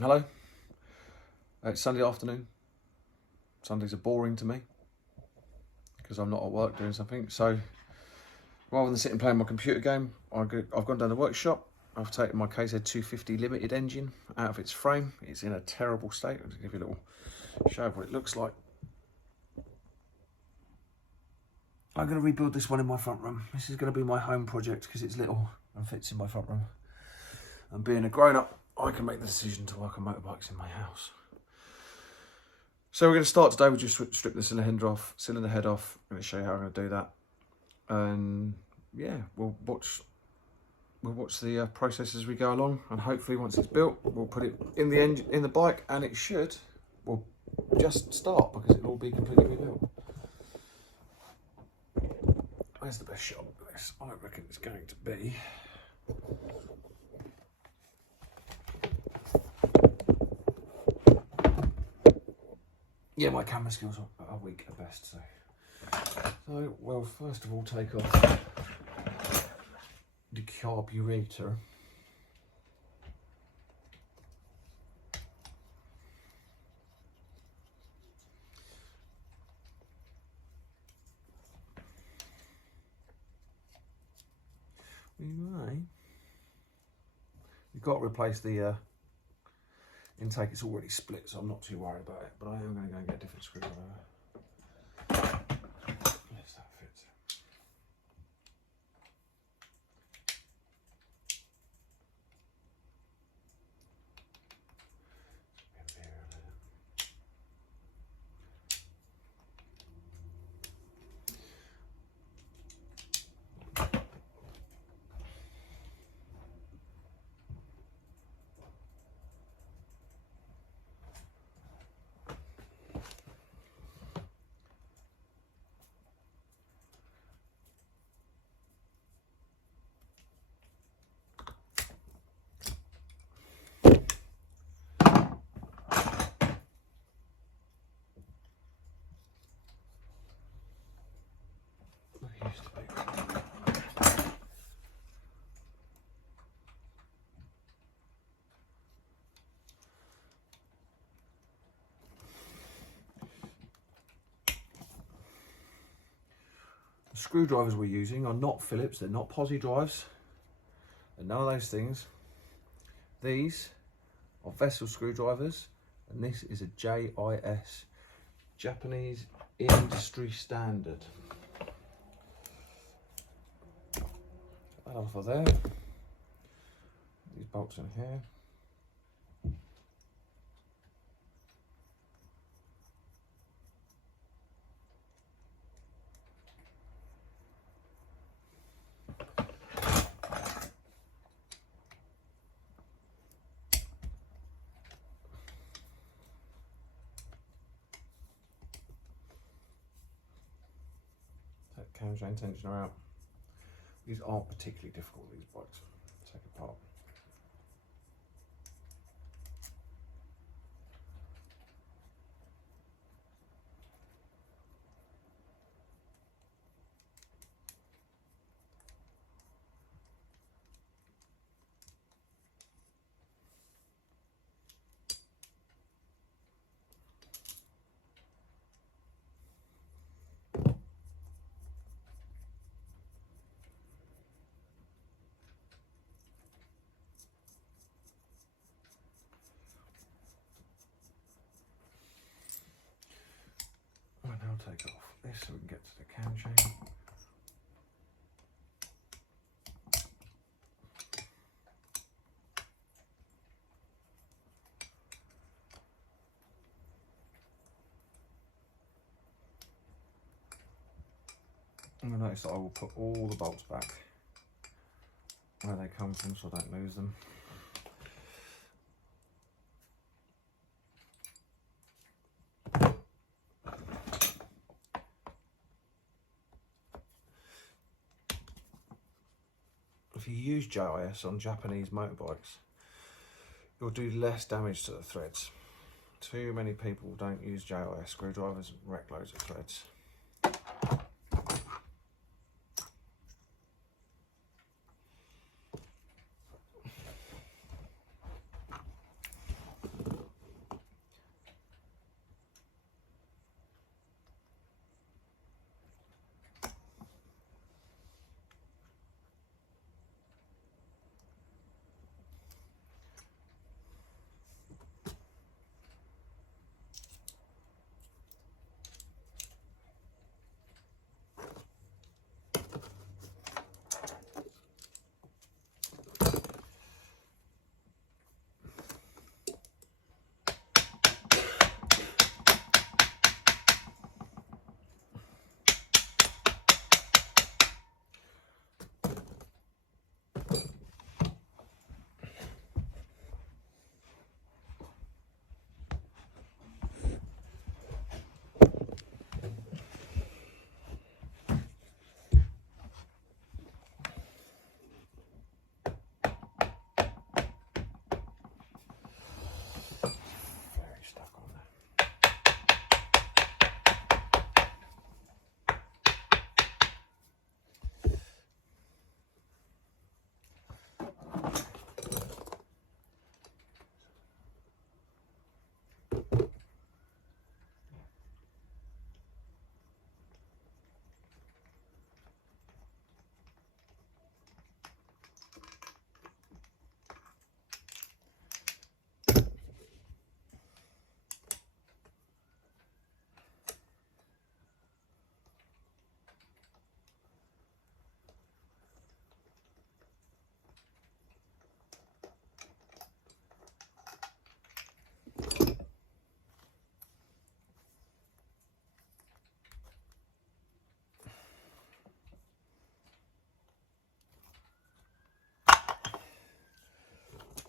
Hello, it's Sunday afternoon. Sundays are boring to me because I'm not at work doing something. So rather than sitting playing my computer game, I've gone down the workshop. I've taken my KZ250 limited engine out of its frame. It's in a terrible state. I'll give you a little show of what it looks like. I'm going to rebuild this one in my front room. This is going to be my home project because it's little and fits in my front room. And being a grown-up, I can make the decision to work on motorbikes in my house. So we're going to start today with just stripping the cylinder head off. I'm going to show you how I'm going to do that. And yeah, we'll watch the process as we go along. And hopefully once it's built, we'll put it in the engine, in the bike, and it will just start because it'll all be completely rebuilt. Where's the best shot of this? I reckon it's going to be yeah, my camera skills are weak at best. So we'll first of all take off the carburetor. You've got to replace the intake. It's already split, so I'm not too worried about it, but I am going to go and get a different screwdriver. Yes, that fits. The screwdrivers we're using are not Phillips, they're not posi drives, and none of those things. These are vessel screwdrivers, and this is a JIS, Japanese industry standard. Get that off of there. These bolts in here. Camshaft tensioner out. These aren't particularly difficult, these bikes to take apart. Now take off this so we can get to the camshaft. I'm going to notice that I will put all the bolts back where they come from so I don't lose them. If you use JIS on Japanese motorbikes, you'll do less damage to the threads. Too many people don't use JIS screwdrivers and wreck loads of threads.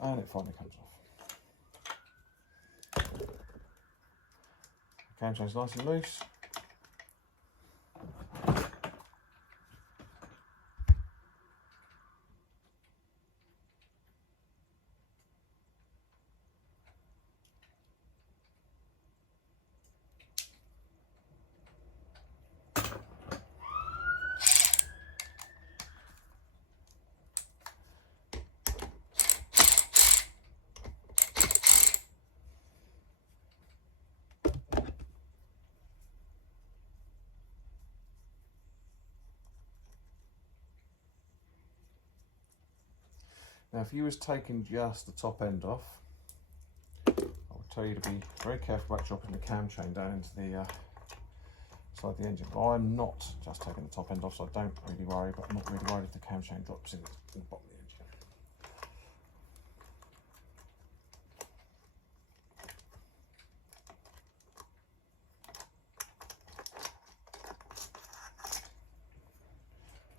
And it finally comes off. The cam chain's nice and loose. Now, if you was taking just the top end off, I would tell you to be very careful about dropping the cam chain down into the side of the engine. But I'm not just taking the top end off, so I don't really worry, but I'm not really worried if the cam chain drops in the bottom of the engine.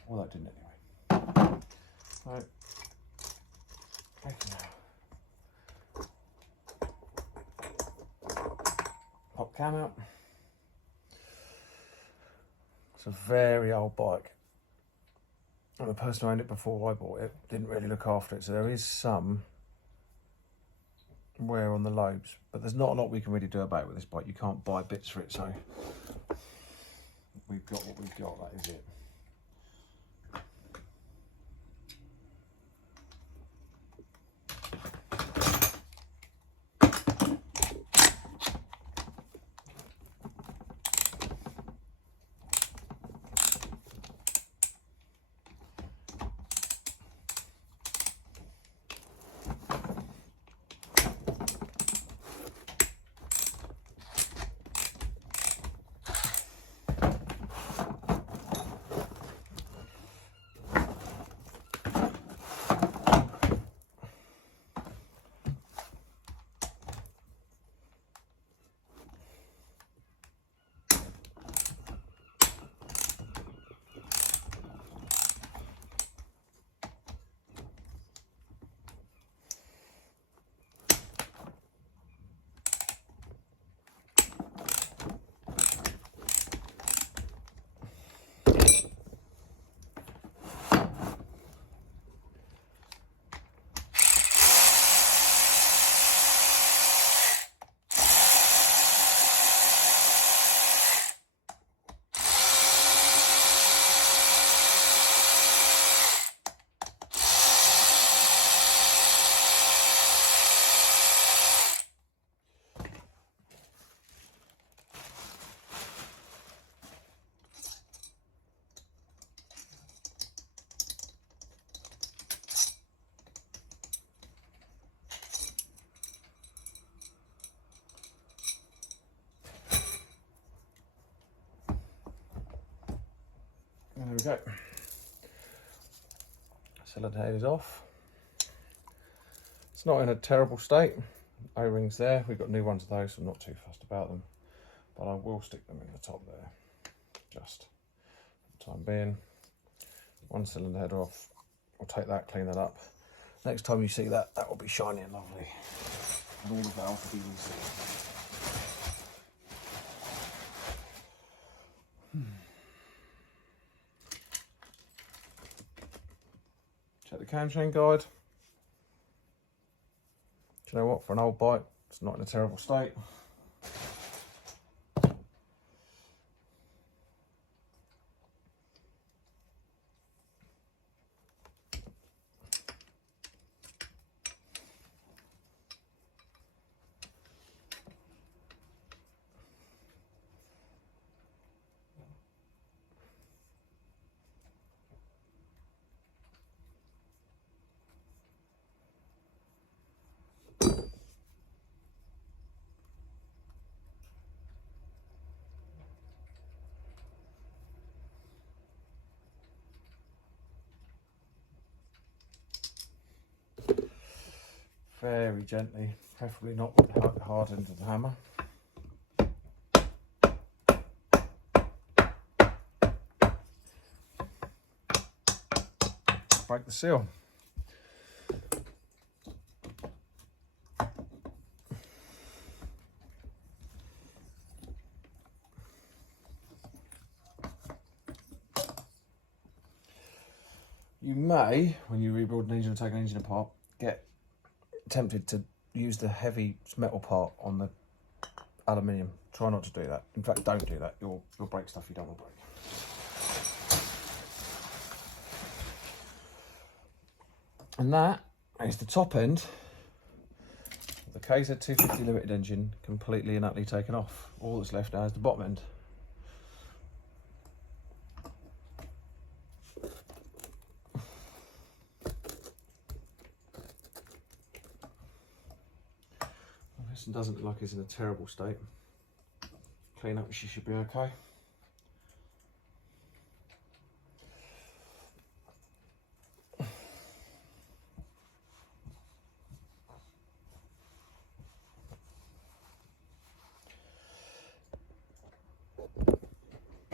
Well, that didn't anyway. Right. Pop cam out. It's a very old bike, and the person who owned it before I bought it didn't really look after it, so there is some wear on the lobes, but there's not a lot we can really do about it with this bike. You can't buy bits for it, so we've got what we've got, that is it. There we go. Cylinder head is off. It's not in a terrible state. O-rings there. We've got new ones of those, so I'm not too fussed about them. But I will stick them in the top there, just for the time being. One cylinder head off. We'll take that, clean that up. Next time you see that, that will be shiny and lovely. And all the valves will be resealed. Check the cam chain guide. Do you know what? For an old bike, it's not in a terrible state. Very gently, preferably not with the hard end of the hammer. Break the seal. You may, when you rebuild an engine or take an engine apart, get tempted to use the heavy metal part on the aluminium. Try not to do that. In fact, don't do that. You'll break stuff you don't want to break. And that is the top end of the KZ250 limited engine, completely and utterly taken off. All that's left now is the bottom end. This doesn't look like it's in a terrible state. Clean up, she should be okay.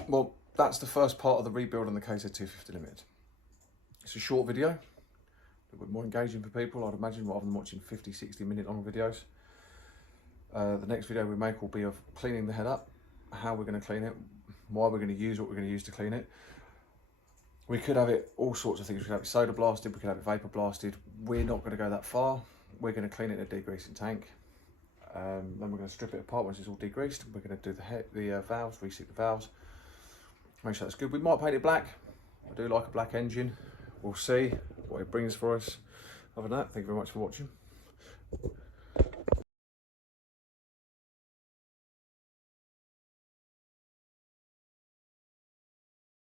Well, that's the first part of the rebuild on the KZ250 Limited. It's a short video, a little bit more engaging for people, I'd imagine, rather than watching 50, 60-minute long videos. The next video we make will be of cleaning the head up, how we're going to clean it, why we're going to use what we're going to use to clean it. We could have it all sorts of things. We could have it soda blasted, we could have it vapor blasted. We're not going to go that far. We're going to clean it in a degreasing tank. Then we're going to strip it apart once it's all degreased. We're going to do the valves, reseat the valves, make sure that's good. We might paint it black. I do like a black engine. We'll see what it brings for us. Other than that, thank you very much for watching.